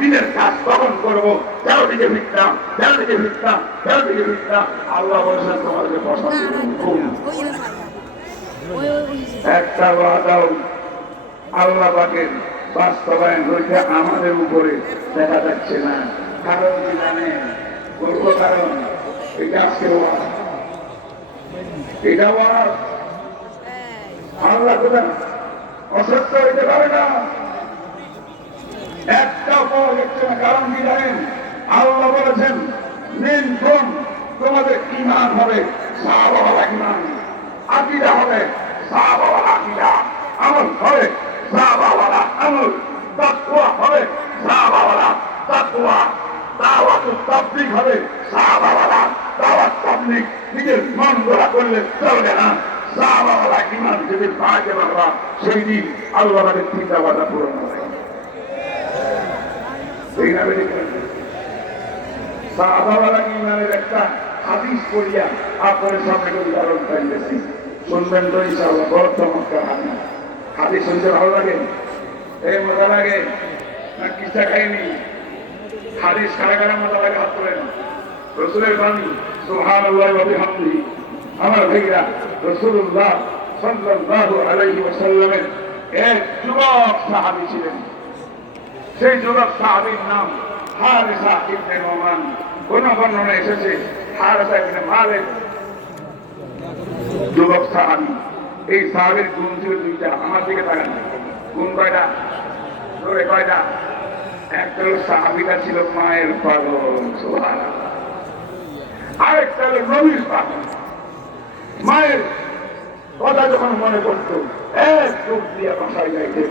দিনের কাজ কখন করব। তেরো দিকে ফিরতাম তেরো দিকে ফিরতাম তেরো দিকে ফিরতাম আল্লাহ বলছেন তোমাদেরকে একটা ওয়াদাও আল্লাহ পাকের বাস্তবায়ন হয়েছে আমাদের উপরে দেখা যাচ্ছে না। কারণ কি জানেন? বলব কারণ এটা আজকে ওয়াজ। এটা ওয়াজ। আল্লাহ কোথায়? অসত্য হইতে পারে না। একটা যাচ্ছে না কারণ কি জানেন? আল্লাহ বলেছেন মেন কোন তোমাদের ইমান হবে হবে আমল হবে আমল। হবে হবে নিজের মন করলে চলবে না। পারবা সেই দিন আল্লাহ চিন্তা বাধা পূরণ হবে। এই না। সাহাবাওয়ালা ইমানের একটা হাদিস পড়িয়া আপনার সামনে উদাহরণ পাইতেছি শুনবেন তো ইনশাআল্লাহ, বড় চমৎকার হাদিস। হাদিস শুনতে ভালো লাগে? এই মজা লাগে? না কিসা খাইনি? আমার ভাইরা রসুল্লাহ সাল্লাল্লাহু আলাইহি ছিলেন। সেই যুবক সাহাবীর নাম হারেসা ইবনে নোমান কোন বর্ণনা এসেছে হারেসা ইবনে মালিক। যুবক সাহাবী। এই সাহাবীর গুণ ছিল দুইটা, আমার দিকে তাকান। গুণ কয়টা? ধরে কয়টা? একটা হলো সাহাবীটা ছিল মায়ের পাগল আরেকটা হলো নবীর পাগল। মায়ের কথা যখন মনে করতো এক চোখ দিয়ে বাসায় যাইতেন